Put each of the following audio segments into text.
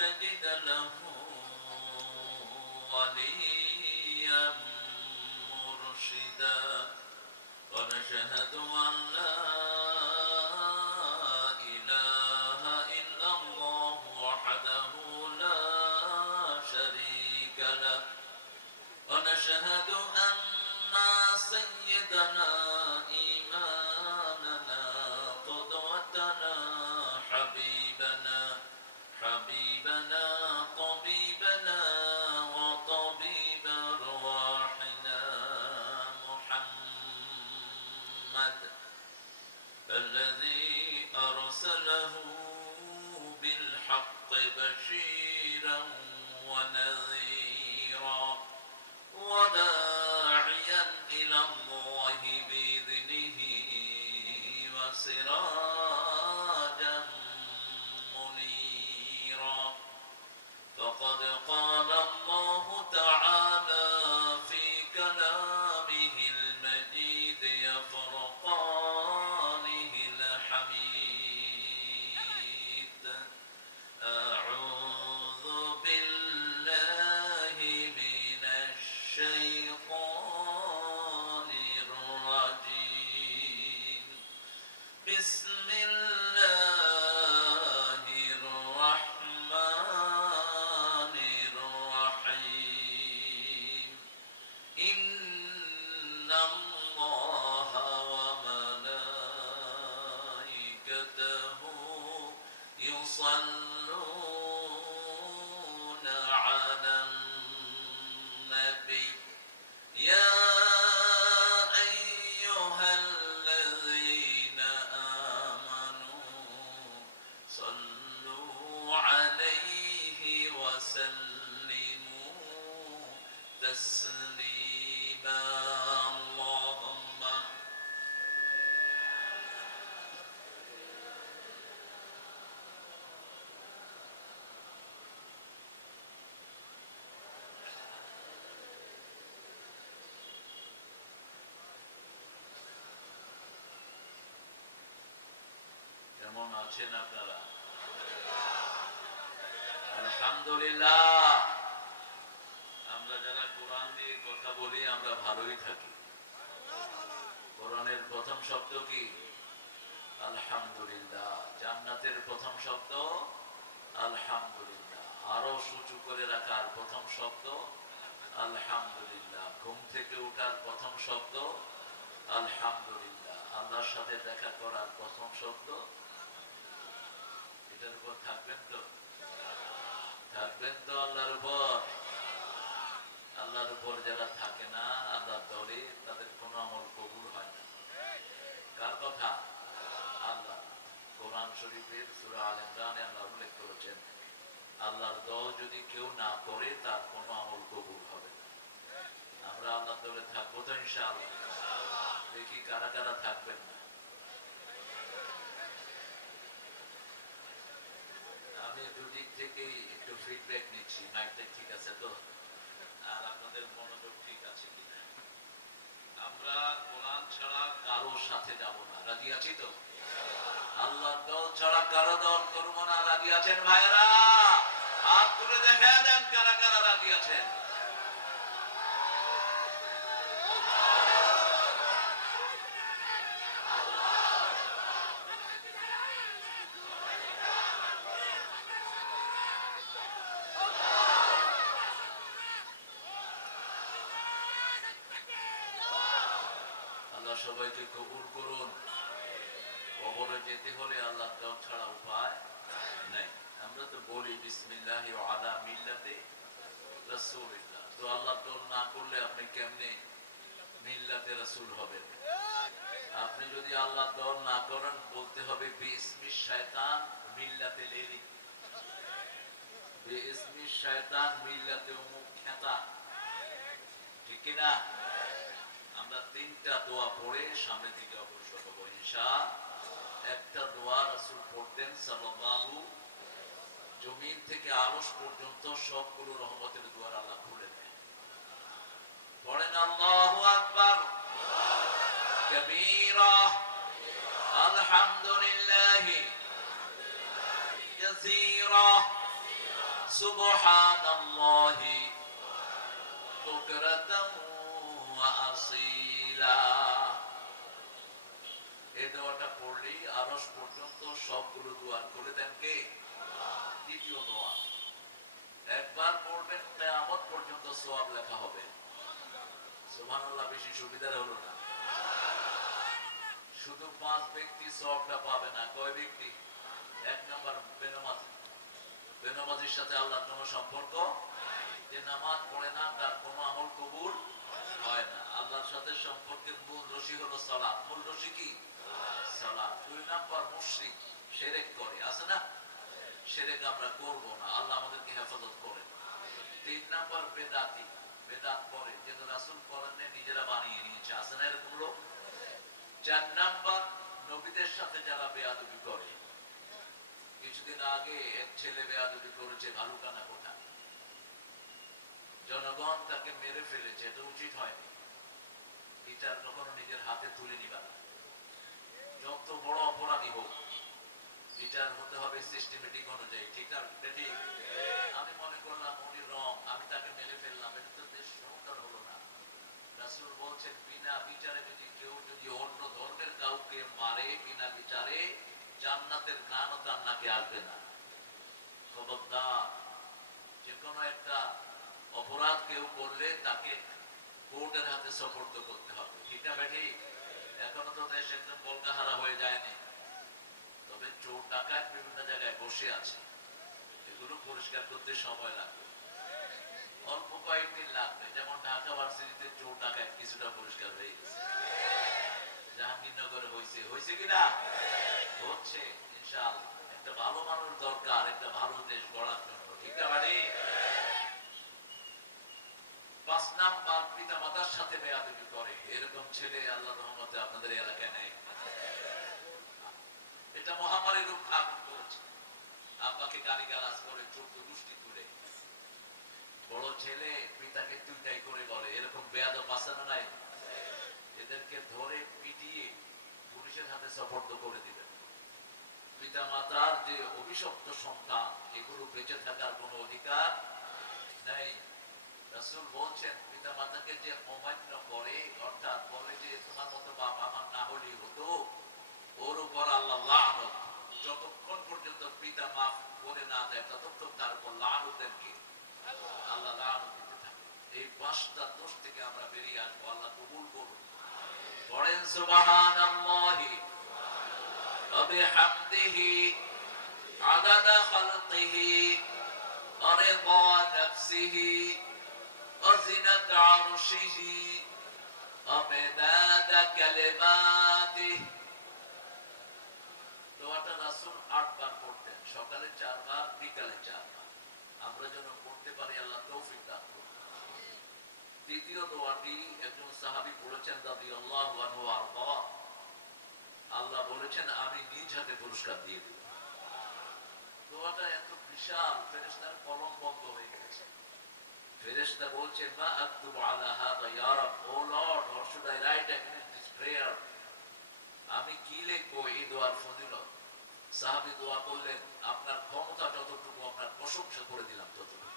تجد له وليا مرشدا ونشهد أن لا إله إلا الله وحده لا شريك له ونشهد أن سيدنا إمامنا قدوتنا حبيبنا طبيبنا وطبيب أرواحنا محمد الذي أرسله بالحق بشيرا ونذيرا وداعيا إلى الله بإذنه وسراجا منيرا فقد قال الله تعالى في كلامه المجيد فرقانه الحميد أعوذ بالله من الشيطان الرجيم بسم الله الرحمن الرحيم إن الله وملائكته يصلون على النبي يا أيها الذين آمنوا صلوا عليه وسلموا تسليما اللهم কেমন আছেন আপনারা? আলহামদুলিল্লাহ। আমরা যারা কোরআন দিয়ে কথা বলি আমরা ভালোই থাকি। কোরআনের প্রথম শব্দ কি? আলহামদুলিল্লাহ। জান্নাতের প্রথম শব্দ আলহামদুলিল্লাহ। আরো উঁচু করে রাখার প্রথম শব্দ আলহামদুলিল্লাহ। ঘুম থেকে ওঠার প্রথম শব্দ আলহামদুলিল্লাহ। আল্লাহর সাথে দেখা করার প্রথম শব্দ, এটার উপর থাকবেন তো? থাকবেন তো আল্লাহর উপর? আল্লাহর উপর যারা থাকে না, আল্লাহর দলে, তাদের কোনো আমল কবুল হয় না। কার কথা? আল্লাহ। কোরআন শরীফের সূরা আল ইমরানে আল্লাহ উল্লেখ করেছেন, আল্লাহর দল যদি কেউ না করে তার কোনো আমল কবুল হবে না। আমরা আল্লাহর দলে থাকবো তো ইনশাআল্লাহ? দেখি কারা কারা থাকবেন না। আমি দুদিক থেকেই একটু ফিডব্যাক নিচ্ছি, মাইকটা ঠিক আছে তো, আর আপনাদের মনোযোগ ঠিক আছে কিনা। আমরা কোরআন ছাড়া কারো সাথে যাব না, রাজি আছি তো? আল্লাহর দল ছাড়া কারো দল করবো না, রাজি আছেন ভাইরা? হাত তুলে দেখা দেন কারা কারা রাজি আছেন। সবাইকে কবুল করুন। কবরে যেতে হলে আল্লাহর দল ছাড়া উপায় নাই। আমরা তো বলি বিসমিল্লাহি ওয়া আলা মিল্লাতি রাসূলিল্লাহ। তো আল্লাহর দল না করলে আপনি কেমনে মিল্লাতে রাসূল হবেন? আপনি যদি আল্লাহর দল না করেন, বলতে হবে বিইসমিশ শায়তান মিল্লাতে লেলি, বিইসমিশ শায়তান মিল্লাতে উমুক খেতা। ঠিক কি না? আমরা তিনটা দোয়া পড়ে সামনের দিকে অগ্রসর হব ইনশাআল্লাহ। একটা দোয়া রাসূল পড়তেন সাল্লাল্লাহু, জমিন থেকে আরশ পর্যন্ত সবগুলো রহমতের দুয়ার আল্লাহ খুলে দেন। পড়েন আল্লাহু আকবার কবীরা আলহামদুলিল্লাহি কাসীরা সুবহানাল্লাহি বুকরাতাও ওয়া আসীলা। এই দোয়াটা পড়লেই আরশ পর্যন্ত সবগুলো দোয়া করে দেন কে? দ্বিতীয় দোয়া একবার পড়বেন কিয়ামত পর্যন্ত সওয়াব লেখা হবে। সুবহানাল্লাহ, বেশি সুবিধার হলো না। শুধু 5 ব্যক্তি সওয়াবটা পাবে না। কয় ব্যক্তি? 1 নাম্বার বেনামাজি। বেনামাজির সাথে আল্লাহর কোনো সম্পর্ক, যে নামাজ পড়ে না তার কোনো আমল কবুল হয় না। আল্লাহর সাথে সম্পর্কের মূল রশি হলো সালাত। মূল রশি কি? সালাত। 2 নাম্বার মুশরিক, শিরক করে, আছে না? শিরক আমরা করব না, আল্লাহ আমাদেরকে হেফাজত করেন। 3 নাম্বার বেদাতি, বেদাত করে, যেটা রাসূল করেন না, নিজেরা বানিয়ে নিয়েছে, আছে না এরকম লোক? 4 নাম্বার নবীদের সাথে যারা বেয়াদবি করে। কিছুদিন আগে এক ছেলে বেয়াদবি করেছে ভালুকানা কোঠা, জনগণ তাকে মেরে ফেলেছে, এটা উচিত হয়নি। বিচার কখনো নিজের হাতে তুলে নিবা না। যত বড় অপরাধী হোক, বিচার হতে হবে সিস্টেমেটিক অনুযায়ী। ঠিক আছে? ঠিক। আমি মনে করলাম উনি রং, আমি তাকে মেরে ফেললাম, এটা তো দেশ সংস্কার হলো না। রাসূল বলছেন বিনা বিচারে যদি কেউ অন্য ধর্মের কাউকে মারে, বিনা বিচারে জান্নাতের ঘ্রাণও তার নাকে আসবে না। খবরদার, যে কোনো একটা অপরাধ কেউ করলে তাকে কোর্টের হাতে সোপর্দ করতে হবে। ঠিক না বেঠি? এখনো তো দেশ একদম বলকাহারা হয়ে যায়নি, তবে চোর ডাকাত বিভিন্ন জায়গায় বসে আছে, এগুলো পরিষ্কার করতে সময় লাগবে, অল্প কয়েকদিন লাগবে। যেমন ঢাকা ভার্সিটিতে চোর ডাকাত কিছুটা পরিষ্কার হয়ে গেছে, জাহাঙ্গীরনগরে হয়েছে কিনা? হচ্ছে ইনশাআল্লাহ। একটা ভালো মানুষ দরকার একটা ভালো দেশ গড়ার জন্য। ঠিক না বাড়ি? 5 নাম্বার পিতা মাতার সাথে বেয়াদবি করে, এরকম ছেলে আল্লাহ রহমতে আপনাদের এলাকায় নেই। এটা মহামারী রূপ ধারণ করেছে। আব্বাকে গালিগালাজ করে, 14 গোষ্ঠী তুলে, বড় ছেলে পিতাকে তুইটাই করে বলে, এরকম বেয়াদব আছে না নাই? এদেরকে ধরে পিটিয়ে পুলিশের হাতে সোপর্দ করে দিবেন। পিতা মাতার যে অভিশপ্ত সন্তান, এগুলো বেঁচে থাকার কোনো অধিকার নেই। রাসূল বলছেন পিতা মাতাকে যে অমান্য করে, অর্থাৎ বলে যে তোমার মতো বাপ আমার না হলেই হতো, ওর উপর আল্লাহ লানত। যতক্ষণ পর্যন্ত পিতা মাফ করে না দেয় ততক্ষণ তার উপর লানতের কি আল্লাহ লানত দিতে থাকে। এই 5টা দোষ থেকে আমরা বেরিয়ে আসবো, আল্লাহ কবুল করুন। পড়েন সুবহানাল্লাহি ওয়া বিহামদিহি আদাদা খালকিহি ওয়া রিদা নাফসিহি ওয়া জিনাতা আরশিহি ওয়া মিদাদা কালিমাতিহি। দোয়াটা রাসূল 8 বার পড়তেন, সকালে 4 বার, বিকালে 4 বার। আমরা যেন পড়তে পারি, আল্লাহ তৌফিক দান করুন। দ্বিতীয় দোয়াটি একজন সাহাবী পড়েছেন রাদিয়াল্লাহু আনহু আরদা। আল্লাহ বলেছেন আমি নিজ হাতে পুরস্কার দিয়ে দেব। দোয়াটা এত বিশাল, ফেরেশতার কলম বন্ধ হয়ে গেছে। ফেরেশতা বলছেন মা আকতুবু আলা হাযা ইয়া রাব, O Lord, what should I write against this prayer? আমি কি লিখবো এই দোয়ার ফজিলত? সাহাবী দোয়া করলেন আপনার ক্ষমতা যতটুকু, আপনার প্রশংসা করে দিলাম ততটুকু।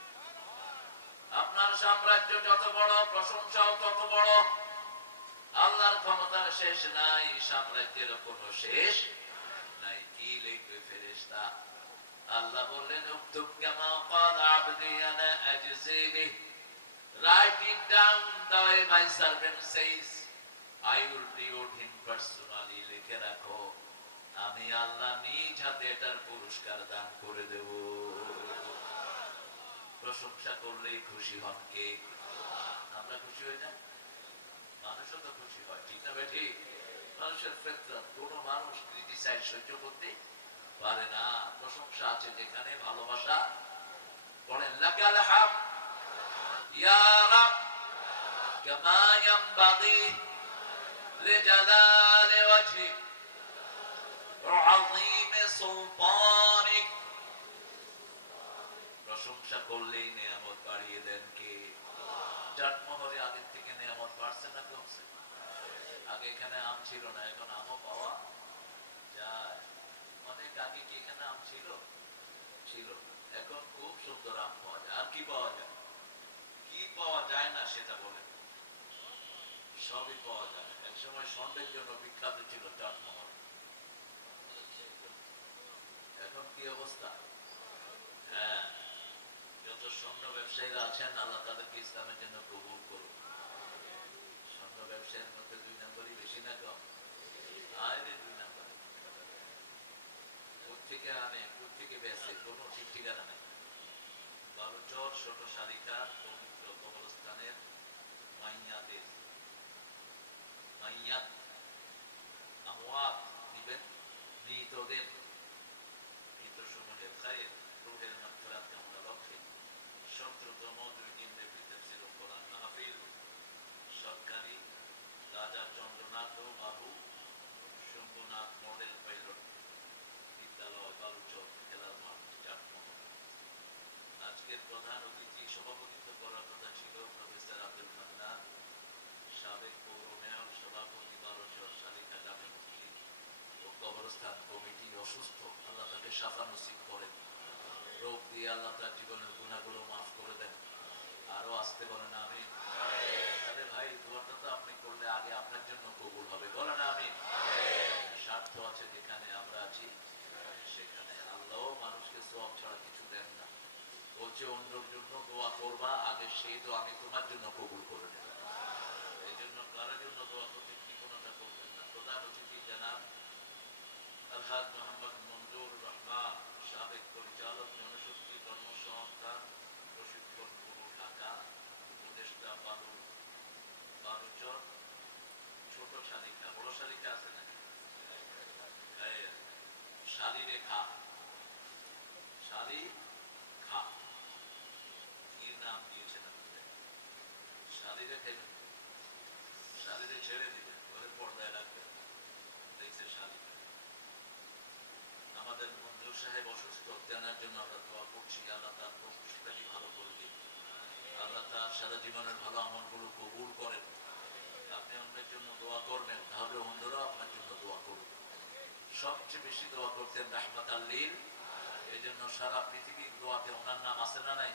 আপনার সাম্রাজ্য যত বড়, প্রশংসাও তত বড়। আল্লাহর ক্ষমতার শেষ নাই, সাম্রাজ্যের কোনো শেষ নাই। কি লিখবে ফেরেশতা? আল্লাহ বললেন উক্তুব কামা ক্বাল আবদি আনা আজজি বিহি, right it down the way my servant says, I will reward him personally. লিখে রাখো, আমি আল্লাহ নিজ হাতে এটার পুরস্কার দান করে দেব। প্রশংসা করলেই খুশি হন কে? আমরা খুশি হই না? মানুষও তো খুশি হয়। ঠিক না বেঠি? মানুষের ফিতরত, কোন মানুষ ক্রিটিসাইজ সহ্য করতে পারে না। প্রশংসা আছে যেখানে, ভালোবাসা। বলেন লাকাল হামদ ইয়া রাব কামা ইয়ানবাগি লিজালালি ওয়াজহিক ওয়া আযীমি সুলতানিক। প্রশংসা করলেই নিয়ামত বাড়িয়ে দেন কে? চাটমোহরে আগের থেকে নিয়ামত বাড়ছে না কমছে? আগে এখানে আম ছিল না, এখন আমও পাওয়া যায়। অনেক আগে কি এখানে আম ছিল? ছিল। এখন খুব কি পাওয়া যায়? কি পাওয়া যায় না সেটা বলেন। সবই পাওয়া যায়। একসময় স্বর্ণের জন্য বিখ্যাত ছিল চাটমোহর, এখন কি অবস্থা? হ্যাঁ, যত স্বর্ণ ব্যবসায়ীরা আছেন আল্লাহ তাদেরকে ইসলামের জন্য কবুল করুন। স্বর্ণ ব্যবসায়ের মধ্যে 2 নম্বরই বেশি না কম? আরে 2 নম্বর কোথেকে আনে, কোথেকে বেচে, কোনো ঠিক ঠিকানা নেই। বালুচর ছোট শালিকার পবিত্র কবরস্থানের মাইয়াতের মাইয়াত আমওয়াত দিবেন, মৃতদের মৃত সমূহের খায়ের রুহের মাগফিরাত কামনা লক্ষ্যে 17তম 2 দিন ব্যাপী তাফসীরুল কোরআন মাহফিল সরকারি রাজা চন্দ্রনাথ বাবু শম্ভুনাথ মডেল পাইলট বিদ্যালয় বালুচর খেলার মাঠ চাটমোহর। আজকের প্রধান অতিথি সভাপতিত্ব করার কথা ছিল প্রফেসর আব্দুল মান্নান, সাবেক পৌর মেয়র, সভাপতি বালুচর শালিকা জামে মসজিদ ও কবরস্থান কমিটি। অসুস্থ, আল্লাহ তাকে শাফা নসিব করেন। রোগ দিয়ে আল্লাহ তার জীবনের গুনাহগুলো মাফ করে দেন। আরো আসতে বলেন আমিন। আরে ভাই, দোয়াটা তো আপনি করলে আগে আপনার জন্য কবুল হবে, বলেন আমিন। স্বার্থ আছে যেখানে আমরা আছি সেখানে আল্লাহ মানুষকে সওয়াব ছাড়া কিছু দেন না। বলছে অন্যের জন্য দোয়া করবা, আগে সেই দোয়া আমি তোমার জন্য কবুল করে নেব। এই জন্য কারোর জন্য দোয়া করতে কৃপণতা করবেন না। প্রধান অতিথি জানাব আলহাজ মোহাম্মদ মঞ্জুর রহমান, সাবেক পরিচালক জনশক্তি কর্মসংস্থান প্রশিক্ষণ পুরো ঢাকা, উপদেষ্টা বালুচর ছোট শালিকা, বড় শালিকা আছে না শালি খা শালি খা কি নাম দিয়েছেন আপনাদের? শালিরে খেবেন, শালিরে ছেড়ে দিবেন, ওদের পর্দায় রাখবেন, দেখছে শালি। আমাদের মঞ্জুর সাহেব অসুস্থ, জানার জন্য আমরা দোয়া করছি। আল্লাহ তার প্রকৃতিটাকে ভালো করে দিন, আল্লাহ তার সারা জীবনের ভালো আমলগুলো কবুল করেন। আপনি অন্যের জন্য দোয়া করবেন, তাহলে অন্যরা আপনার জন্য দোয়া করবে। সবচেয়ে বেশি দোয়া করতেন রাহমাতাল লিল। এই জন্য সারা পৃথিবীর দোয়াতে ওনার নাম আছে না নাই?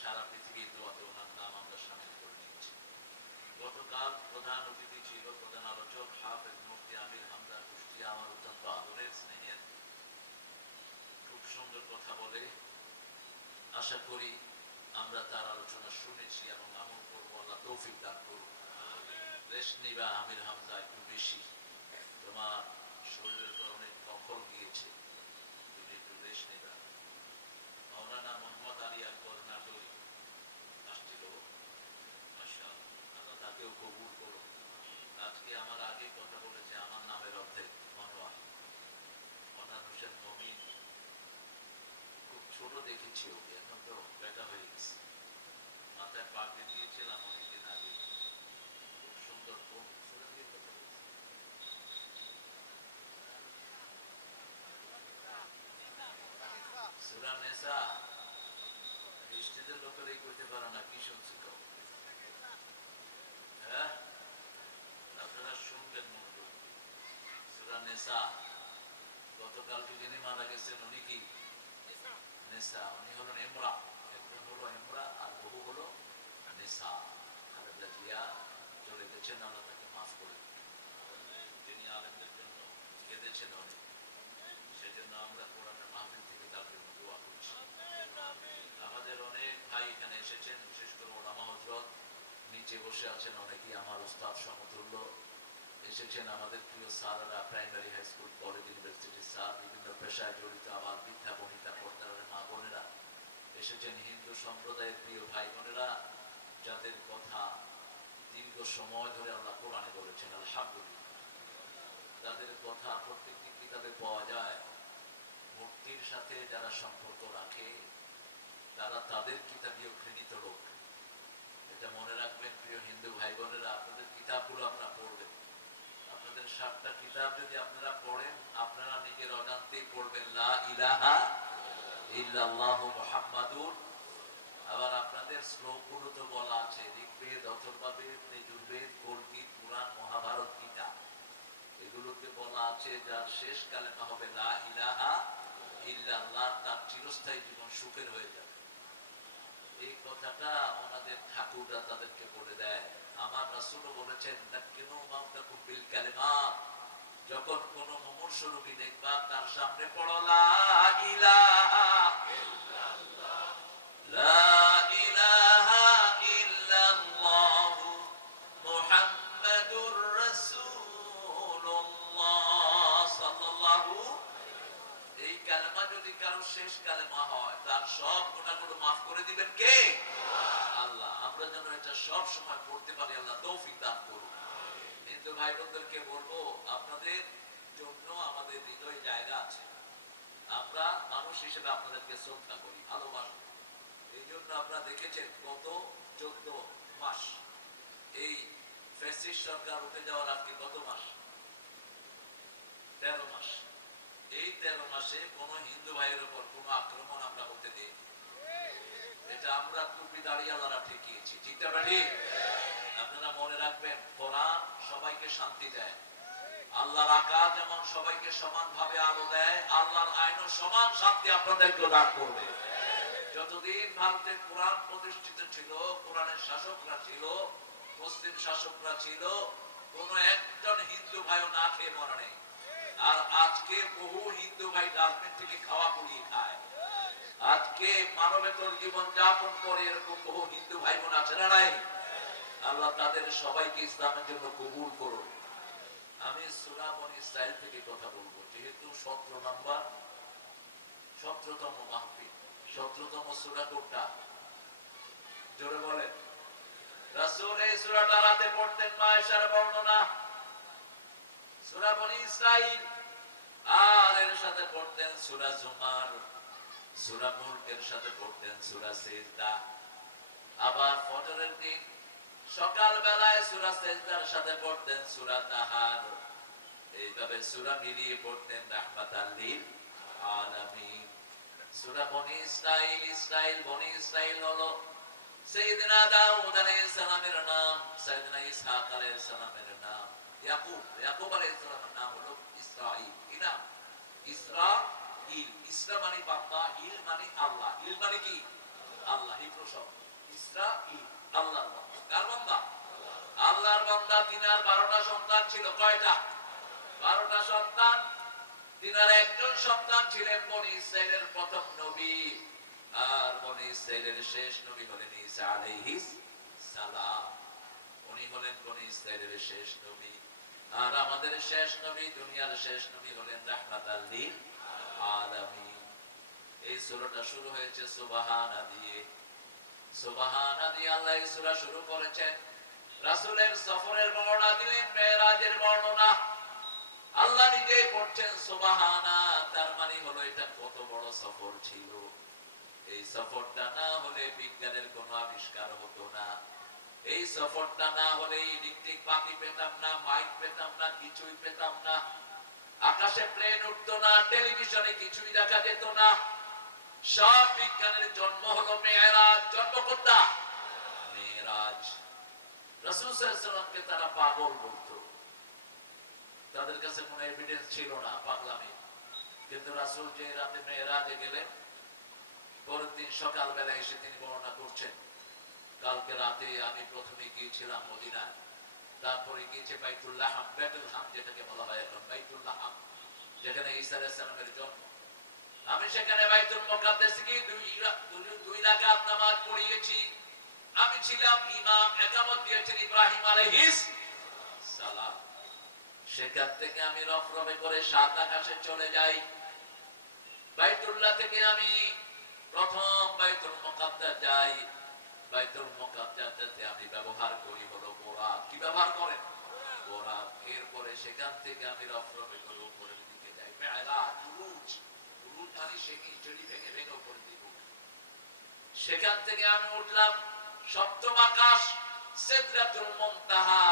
সারা পৃথিবীর দোয়াতে ওনার নাম আমরা সামিল করে নিয়েছি। গতকাল প্রধান অতিথি ছিল প্রধান আলোচক হাফেজ মুফতি আমির হামজা কুষ্টিয়া, আমার অত্যন্ত আদরের স্নেহের, খুব সুন্দর কথা বলে। আশা করি আমরা তার আলোচনা শুনেছি এবং আমল করবো। আল্লাহ তৌফিক দান করুন। রেস্ট নিবা আমির হামজা, একটু বেশি তোমার শরীরের তো অনেক দখল গিয়েছে, তুমি একটু রেস্ট নিবা। মাওলানা মোহাম্মদ আলী আকবর নাটোরি আসছিল, মাশাআল্লাহ, আল্লাহ তাকেও কবুল করো। আজকে আমার আগে কথা বলেছে, আমার নামের অর্ধেক মনোয়ার। মনোয়ার হোসেন মমিন, খুব ছোট দেখেছি ওকে, এখন তো বেটা হয়ে গেছে। মাথায় পাগড়ি দিয়েছিলাম অনেকদিন আগে, খুব সুন্দর কোন সুরা দিয়ে কথা বলছে। সূরা নিসা, স্টেজের লোকেরাই কইতে পারে না, কি শুনছি তো? হ্যাঁ, আপনারা শুনবেন মনোযোগ দিয়ে। সূরা নিসা, গতকালকে যিনি মারা গেছেন উনি কি? নিসা, উনি হলেন ইমরা। একজন হলো ইমরা আর বহু হলো নিসা। খালেদা জিয়া চলে গেছেন, আল্লাহ তাকে মাফ করে দিন। তিনি আলেমদের জন্য কেঁদেছেন অনেক, সেজন্য আমরা কোরআনের মাহফিল থেকে তার জন্য দোয়া করছি। আমাদের অনেক ভাই এখানে এসেছেন, বিশেষ করে ওলামা হযরত নিচে বসে আছেন অনেকেই, আমার ওস্তাদ সমতুল্য এসেছেন। আমাদের প্রিয় স্যাররা, প্রাইমারি হাই স্কুল কলেজ ইউনিভার্সিটির স্যার, বিভিন্ন পেশায় জড়িত আবার বৃদ্ধা বনিতা পর্দার মা বোনেরা এসেছেন, হিন্দু সম্প্রদায়ের প্রিয় ভাই বোনেরা, যাদের কথা দীর্ঘ সময় ধরে আল্লাহ কোরআনে বলেছেন, আলহামদুলিল্লাহ। তাদের কথা প্রত্যেকটি কিতাবে পাওয়া যায়। মূর্তির সাথে যারা সম্পর্ক রাখে তারা তাদের কিতাবীয় ঘৃণিত লোক। এটা মনে রাখবেন প্রিয় হিন্দু ভাই বোনেরা, আপনাদের কিতাবগুলো আপনারা পড়বেন। আপনাদের 7টা কিতাব যদি আপনারা পড়েন, আপনারা নিজের অজান্তেই পড়বেন লা ইলাহা ইল্লাল্লাহু মুহাম্মাদুর। আবার আপনাদের শ্লোকগুলো তো বলা আছে, ঋগ্বেদ, অথর্ববেদ, যজুর্বেদ, কল্কি, পুরাণ, মহাভারত, গীতা, এগুলোতে বলা আছে যার শেষ কালেমা হবে লা ইলাহা ইল্লাল্লাহ, তার চিরস্থায়ী জীবন সুখের হয়ে যাবে। এই কথাটা ওনাদের ঠাকুররা তাদেরকে বলে দেয়। আমার রাসূলও বলেছেন তাকিনু মাউতাকুম বিল কালিমাত, যখন কোন মুমূর্ষ রোগী দেখবা তার সামনে পড়ো লা ইলাহা ইল্লাল্লাহ, লা ইলাহা ইল্লাল্লাহ মুহাম্মাদুর রাসূলুল্লাহ সাল্লাল্লাহু। এই কালেমা যদি কারো শেষ কালেমা হয় তার সব গুনাহগুলো মাফ করে দিবেন কে? আল্লাহ। আমরা যেন এটা সব সময় পড়তে পারি, আল্লাহ তৌফিক দান করুন। হিন্দু ভাই বোনদেরকে বলবো, আপনাদের জন্য আমাদের হৃদয় জায়গা আছে। আমরা মানুষ হিসেবে আপনাদেরকে শ্রদ্ধা করি, ভালোবাসি। এই জন্য আপনারা দেখেছেন গত 14 মাস এই ফ্যাসিস্ট সরকার উঠে যাওয়ার আজকে কত মাস? 13 মাস। এই 13 মাসে কোন হিন্দু ভাইয়ের উপর কোন আক্রমণ আমরা হতে দিই? এটা আমরা টুপি দাঁড়িয়ালারা ঠেকিয়েছি, ঠিক না ঠিক? আপনারা মনে রাখবেন, কোরআন সবাইকে শান্তি দেয়। আল্লাহর আকাশ যেমন সবাইকে সমানভাবে আলো দেয়, আল্লাহর আইনও সমান শান্তি আপনাদেরকে দান করবে। যতদিন ভারতে কোরআন প্রতিষ্ঠিত ছিল, কোরআনের শাসকরা ছিল, মুসলিম শাসকরা ছিল, কোন একজন হিন্দু ভাইও না খেয়ে মরে নেই। আর আজকে বহু হিন্দু ভাই ডাস্টবিন থেকে খাওয়া পুড়িয়ে খায়। আজকে মানবেতর জীবন যাপন করে এরকম বহু হিন্দু ভাই বোন আছে না নাই? আল্লাহ তাদের সবাইকে ইসলামের জন্য কবুল করুন। আমি সূরা বনী ইসরাইল থেকে কথা বলবো, যেহেতু 17 নম্বর 17তম মাহফিল। 17তম সূরা কোনটা? জোরে বলেন। রাসূল এই সূরাটা রাতে পড়তেন, মায়েশার বর্ণনা সূরা বনী ইসরাইল, আর এর সাথে পড়তেন সূরা জুমার, সূরা মুলকের সাথে পড়তেন সূরা সিজদা। আবার ফজরের দিন সকাল বেলায় সূরা সিজদার সাথে পড়তেন সূরা তাহার। এইভাবে সূরা মিলিয়ে পড়তেন রাহমাতাল লিল আলামিন। সূরা বনী ইসরাইল, ইসরাইল বনী ইসরাইল হলো সাইয়েদনা দাউদ আলাইহিস সালামের নাম, সাইয়েদনা ইসহাক আলাইহিস সালামের নাম, ইয়াকুব আলাইহিস সালামের নাম হলো ইসরাইল। কি নাম? ইসরাইল। ইসরা মানে বান্দা, ইল মানে আল্লাহ। ইল মানে কি? আল্লাহ। হিব্রু শব্দ ইসরাইল, আল্লাহর বান্দা। কার বান্দা? আল্লাহর বান্দা। তিনার 12টা সন্তান ছিল। কয়টা? 12টা সন্তান। তিনার একজন সন্তান ছিলেন বনী ইসরাইলের প্রথম নবী, আর বনী ইসরাইলের শেষ নবী হলেন ঈসা আলাইহিস সালাম। উনি হলেন বনী ইসরাইলের শেষ নবী। আর আমাদের শেষ নবী, দুনিয়ার শেষ নবী হলেন রাহমাতাল লিল আলামিন। এই সূরাটা শুরু হয়েছে সুবহানা দিয়ে। সুবহানা দিয়ে আল্লাহ এই সূরা শুরু করেছেন। রাসূলের সফরের বর্ণনা দিলেন, মেরাজের বর্ণনা। আল্লাহ নিজেই পড়ছেন সুবহানা। তার মানে হলো এটা কত বড় সফর ছিল। এই সফরটা না হলে বিজ্ঞানের কোনো আবিষ্কার হতো না। এই সফরটা না হলে ইলেকট্রিক বাতি পেতাম না, মাইক পেতাম না, কিছুই পেতাম না। আকাশে প্লেন উঠতো না, টেলিভিশনে কিছুই দেখা যেত না। সব বিজ্ঞানের জন্ম হলো মেরাজ। জন্ম কোনটা? মেরাজ। রাসূল সাল্লাল্লাহু আলাইহি ওয়াসাল্লামকে তারা পাগল বলতো। তাদের কাছে কোনো এভিডেন্স ছিল না পাগলামি। কিন্তু রাসূল যে রাতে মেরাজে গেলেন, পরের দিন সকাল বেলা এসে তিনি বর্ণনা করছেন, কালকে রাতে আমি প্রথমে গিয়েছিলাম মদিনায়, তারপরে গিয়েছে বাইতুল লাহাম, বেতুল হাম যেটাকে বলা হয় এখন, বাইতুল লাহাম, যেখানে ঈসা আলাইহিস সালামের জন্ম। আমি সেখানে বাইতুল মুকাদ্দাসে গিয়ে দুই রাকাত নামাজ পড়িয়েছি। আমি ছিলাম ইমাম, ইকামত দিয়েছেন ইব্রাহিম আলাইহিস সালাম। সেখান থেকে আমি রফরফে করে 7 আকাশে চলে যাই। বাইতুল্লাহ থেকে আমি প্রথম বাইতুল মুকাদ্দাস যাই। বাইতুল মুকাদ্দাসে আমি ব্যবহার করি হলো বোরাক। কি ব্যবহার করেন? বোরাক। এরপরে সেখান থেকে আমি রফরফে করে উপরের দিকে যাই। মেরাজ, উরুজ। উরুজ মানে সিঁড়ি ভেঙে ভেঙে উপরের দিকে উঠি। সেখান থেকে আমি উঠলাম 7ম আকাশ, সিদরাতুল মুনতাহা,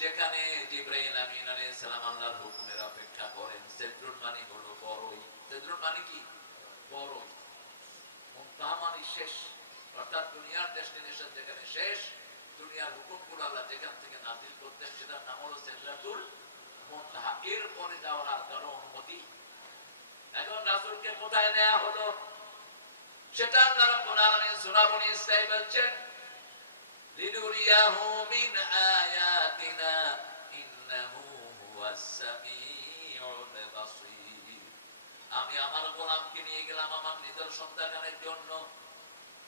যেখানে জিবরাইল আমিন আলাইহিস সালাম আল্লাহর হুকুমের অপেক্ষা করেন। সিদরুল মানে হলো বড়ই। সিদরুল মানে কি? বড়ই। মুনতাহা মানে শেষ, অর্থাৎ দুনিয়ার ডেস্টিনেশন যেখানে শেষ, দুনিয়ার হুকুমগুলো আল্লাহ যেখান থেকে নাযিল করতেন সেটার নাম হলো সিদরাতুল মুনতাহা। এরপরে যাওয়ার আর কারো অনুমতি। এখন রাসূলকে কোথায় নেওয়া হলো? সেটা আল্লাহ রাব্বুল আলামিন সূরা বনী ইসরাঈল বলছেন লিনুরিয়াহু মিন আয়াতিনা ইন্নাহু হুয়াস সামিউল বাসীর। আমি আমার গোলামকে নিয়ে গেলাম আমার নিদর্শন দেখানোর জন্য।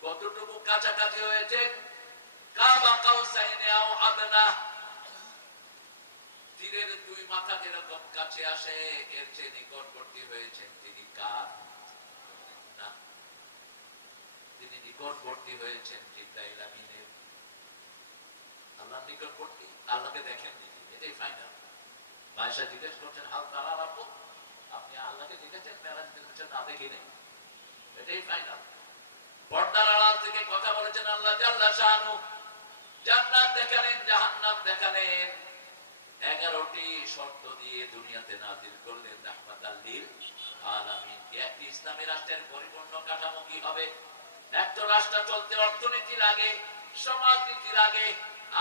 কতটুকু কাছাকাছি হয়েছে? কাবা কাউসাইনে আও আদনা, তীরের দুই মাথা যেরকম কাছে আসে এর চেয়ে নিকটবর্তী হয়েছেন তিনি কার না, তিনি নিকটবর্তী হয়েছেন জিবরাইল আমিনের। আল্লাহর নিকটবর্তী, আল্লাহকে দেখেননি, এটাই ফাইনাল। মায়েশা জিজ্ঞেস করছেন হাল তারা রাখো, আপনি আল্লাহকে দেখেছেন? মেরাজ দেখেছেন? না দেখি নেই, এটাই ফাইনাল। পর্দার আড়াল থেকে কথা বলেছেন আল্লাহ জাল্লা শানু, জান্নাত দেখালেন, জাহান্নাম দেখালেন, 11টি শর্ত দিয়ে দুনিয়াতে নাজিল করলেন রাহমাতাল লিল আলামিন। একটি ইসলামী রাষ্ট্রের পরিপূর্ণ কাঠামো কি হবে? একটা রাষ্ট্র চলতে অর্থনীতি লাগে, সমাজনীতি লাগে,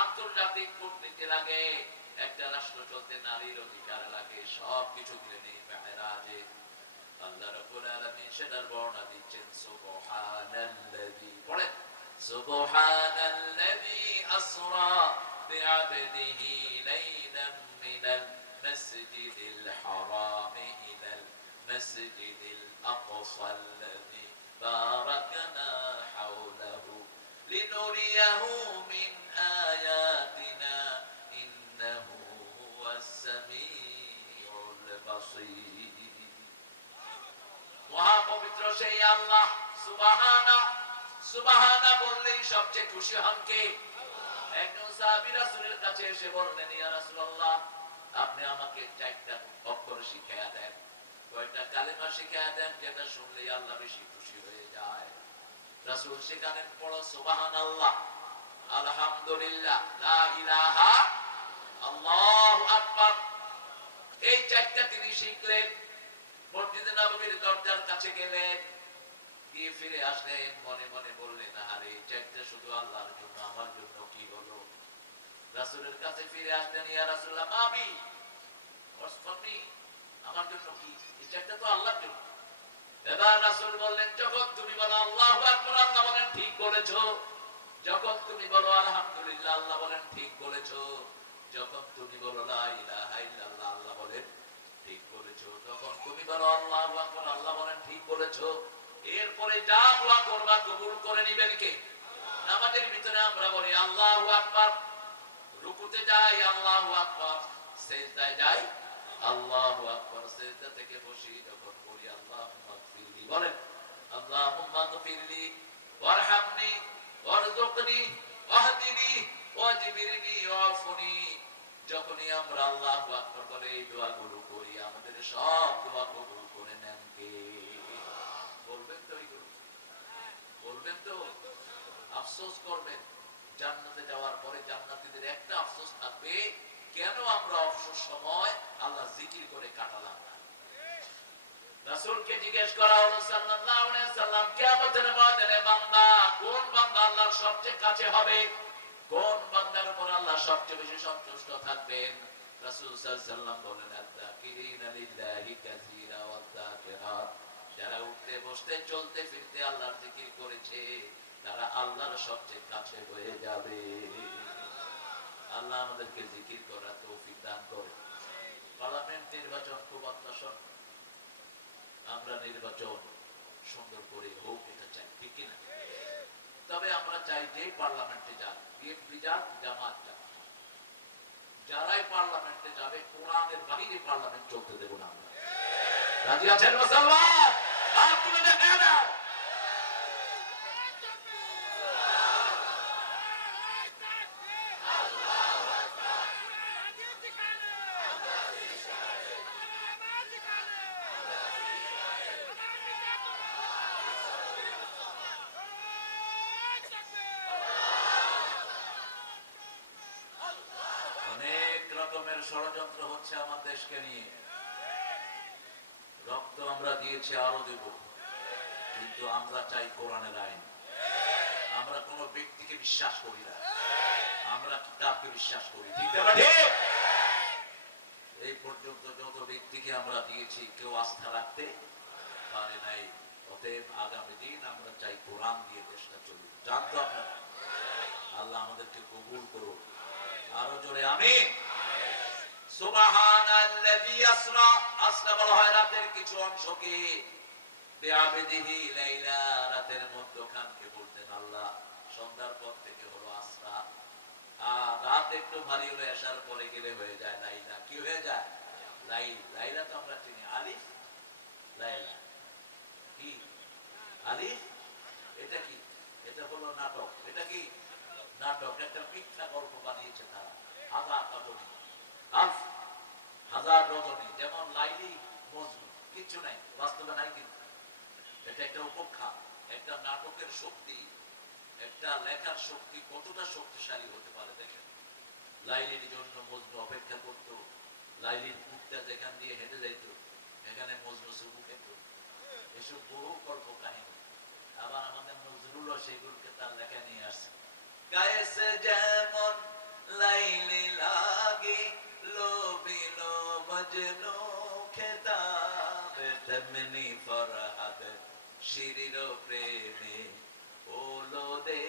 আন্তর্জাতিক কূটনীতি লাগে। একটা রাষ্ট্র চলতে নারীর অধিকার লাগে। সবকিছু দিলেন এই মেরাজে। আল্লাহ রাব্বুল আলামিন সেটার বর্ণনা দিচ্ছেন সুবহানাল্লাযী, পড়েন সুবহানাল্লাযী আসরা বিআবদিহি লাইলাম মিনাল মাসজিদিল হারাম ইলাল মাসজিদিল আকসাল্লাযী বারাকনা হাওলাহু লিনুরিয়াহু মিন আয়াতিনা ইন্নাহু হুয়াস সামিউল বাসীর। মহাপবিত্র সেই আল্লাহ, সুবহানা। সুবহানা বললেই সবচেয়ে খুশি হন কে? একজন সাহাবী রাসূলের কাছে এসে বললেন, ইয়া রাসূলুল্লাহ, আপনি আমাকে 4টা অক্ষর শিখিয়ে দেন, কয়টা কালেমা শিখিয়ে দেন যেটা শুনলেই আল্লাহ বেশি খুশি হয়ে যায়। রাসূল শেখালেন, পড়ো সুবহানাল্লাহ, আলহামদুলিল্লাহ, লা ইলাহা, আল্লাহু আকবার। এই 4টা তিনি শিখলেন। মসজিদে নববীর দরজার কাছে গেলেন, গিয়ে ফিরে আসলেন, মনে মনে বললেন, আরে 4টা শুধু আল্লাহর জন্য, আমার জন্য কি হলো? রাসূলের কাছে ফিরে আসলেন, ইয়া রাসূলুল্লাহ মাবি ওয়াসফি, আমার জন্য কি? এই 4টা তো আল্লাহর জন্য। এবার রাসূল বললেন, যখন তুমি বলো আল্লাহু আকবার, আল্লাহ বলেন ঠিক বলেছো। যখন তুমি বলো আলহামদুলিল্লাহ, আল্লাহ বলেন ঠিক বলেছো। যখন তুমি বলো লা ইলাহা ইল্লাল্লাহ, আল্লাহ বলেন ঠিক বলেছো। তখন তুমি বলো আল্লাহু আকবার, আল্লাহ বলেন ঠিক বলেছো। এরপরে যা দোয়া করবা কবুল করে নিবেন কে? নামাজের ভিতরে আমরা বলি আল্লাহু আকবার, রুকুতে যাই আল্লাহু আকবার, সিজদায় যাই আল্লাহু আকবার, সিজদা থেকে বসি যখন বলি আল্লাহুম্মা গফিরলি, বলেন আল্লাহুম্মা গফিরলি ওয়ারহামনি ওয়ারযুকনি ওয়াহদিনি ওয়াজবিরনি ওয়াফনি। যখনই আমরা আল্লাহু আকবার বলে এই দোয়াগুলো করি, আমাদের সব দোয়া কবুল করে নেন কে? বলবেন তো এইগুলো? বলবেন তো? আফসোস করবেন, জান্নাতে যাওয়ার পরে জান্নাতীদের একটা আফসোস থাকবে, কেন আমরা অবসর সময় আল্লাহ জিকির করে কাটালাম না। রাসূলকে জিজ্ঞেস করা হলো সাল্লাল্লাহু আলাইহি সাল্লাম, কিয়ামতের ময়দানে বান্দা, কোন বান্দা আল্লাহর সবচেয়ে কাছে হবে? কোন বান্দার উপর আল্লাহ সবচেয়ে বেশি সন্তুষ্ট থাকবেন? রাসূল সাল্লাল্লাহু আলাইহি সাল্লাম বলেন, আয-যাকিরিনা লিল্লাহি কাসীরা ওয়ায-যাকিরাত, যারা উঠতে বসতে চলতে ফিরতে আল্লাহর জিকির করেছে, তারা আল্লাহর সবচেয়ে কাছে হয়ে যাবে। আল্লাহ আমাদেরকে জিকির করার তৌফিক দান করে। পার্লামেন্ট নির্বাচন খুব অত্যাসন, আমরা নির্বাচন সুন্দর করে হোক এটা চাই, ঠিক কিনা? তবে আমরা চাই যে পার্লামেন্টে যাক, বিএনপি যাক, জামাত যাক, যারাই পার্লামেন্টে যাবে কোরআনের বাইরে পার্লামেন্ট চলতে দেব না আমরা। রাজি আছেন মুসলমান? হাত তুলে দেখা দাও। ষড়যন্ত্র হচ্ছে আমার দেশকে নিয়ে। রক্ত আমরা দিয়েছি, আরো দেব, কিন্তু আমরা চাই কোরআনের আইন। আমরা কোন ব্যক্তিকে বিশ্বাস করি না, আমরা কিতাবকে বিশ্বাস করি, ঠিক না? এই পর্যন্ত যত ব্যক্তিকে আমরা দিয়েছি কেউ আস্থা রাখতে পারে নাই। অতএব আগামী দিন আমরা চাই জানতো আপনারা? আল্লাহ আমাদেরকে কবুল করুন। আরো জোরে আমিন। সুবহানাল্লাযী আসরা, আসরা বলা হয় রাতের কিছু অংশকে, বিআবদিহি লাইলা, রাতের মধ্যখানকে বলতেন আল্লাহ। সন্ধ্যার পর থেকে হলো আসরা, আর রাত একটু ভারী হলে আসার পরে গেলে হয়ে যায় লাইলা। কি হয়ে যায়? লাইল। লাইলা তো আমরা চিনি আলিফ, লাইলা কি আলিফ, এটা কি? এটা হলো নাটক। এটা কি? নাটক। একটা মিথ্যা গল্প বানিয়েছে তারা। হাজার রজনী, আলফ, হাজার রজনী, যেমন লাইলি মজনু, কিচ্ছু নাই, বাস্তবে নাই। কিন্তু এটা একটা উপখ্যা। একটা নাটকের শক্তি, একটা লেখার শক্তি কতটা শক্তিশালী হতে পারে দেখেন। লাইলির জন্য মজনু অপেক্ষা করত, লাইলির কুটটা যেখান দিয়ে হেঁটে যাইত এখানে মজনু চুমু খেত। এসব বহু কল্প কাহিনী। আবার আমাদের নজরুলও সেগুলোকে তার লেখা নিয়ে আসছে। গায়েছে যেমন লাইলি লাগি লোবিল মজনু খেতাব, তেমনি ফরহাদ শিরির প্রেমে ওলো দে